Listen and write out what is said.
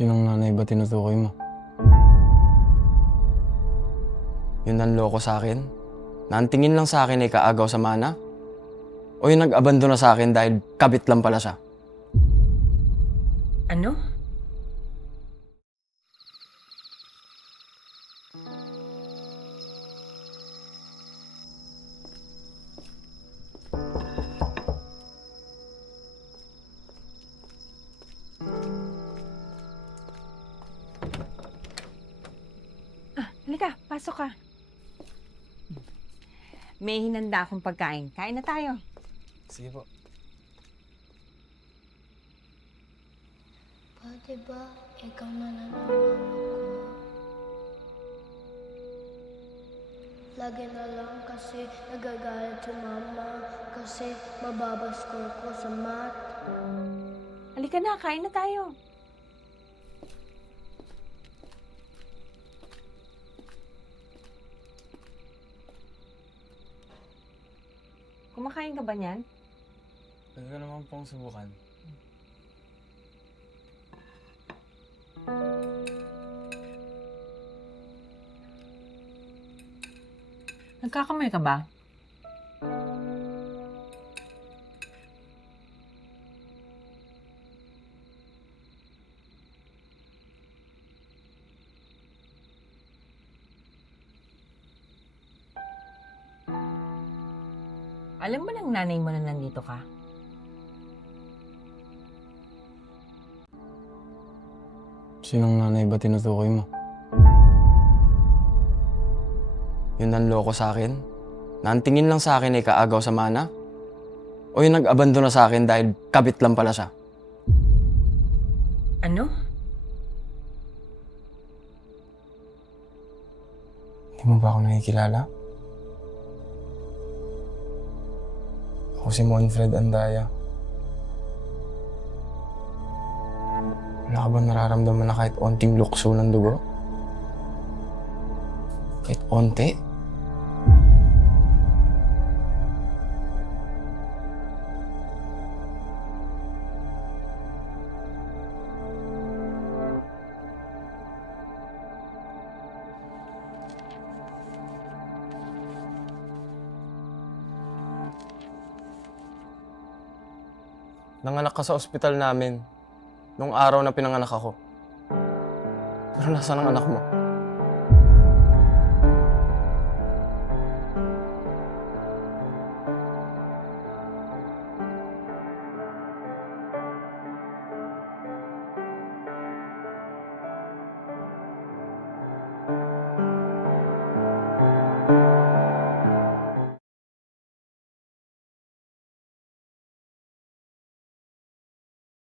Sinong nanay ba tinutukoy mo? Yung nanloko sa akin? Na ang tingin lang sa akin ay kaagaw sa mana? O yung nag-abandona sa akin dahil kabit lang pala siya? Ano? Halika, pasok ka. May hinanda akong pagkain. Kain na tayo. Sige po. Pwede ba ikaw na lang ang mama ko? Lagi na lang kasi nagagalit si mama kasi mababascore ko sa math. Halika na, kain na tayo. Kumakain ka ba niyan? Pwede ka naman pong subukan. Nagkakamay ka ba? Alam ba ng nanay mo na nandito ka? Sinong nanay ba tinutukoy mo? Yung nanloko sa akin? Na ang tingin lang sa akin ay kaagaw sa mana? O yung nag-abandona sa akin dahil kabit lang pala siya? Ano? Hindi mo ba ako nakikilala? Ako si Monfred Andaya. Wala ka ba nararamdaman na kahit onting lukso ng dugo? Kahit onti? Nanganak ka sa ospital namin nung araw na pinanganak ako. Pero nasaan ang anak mo?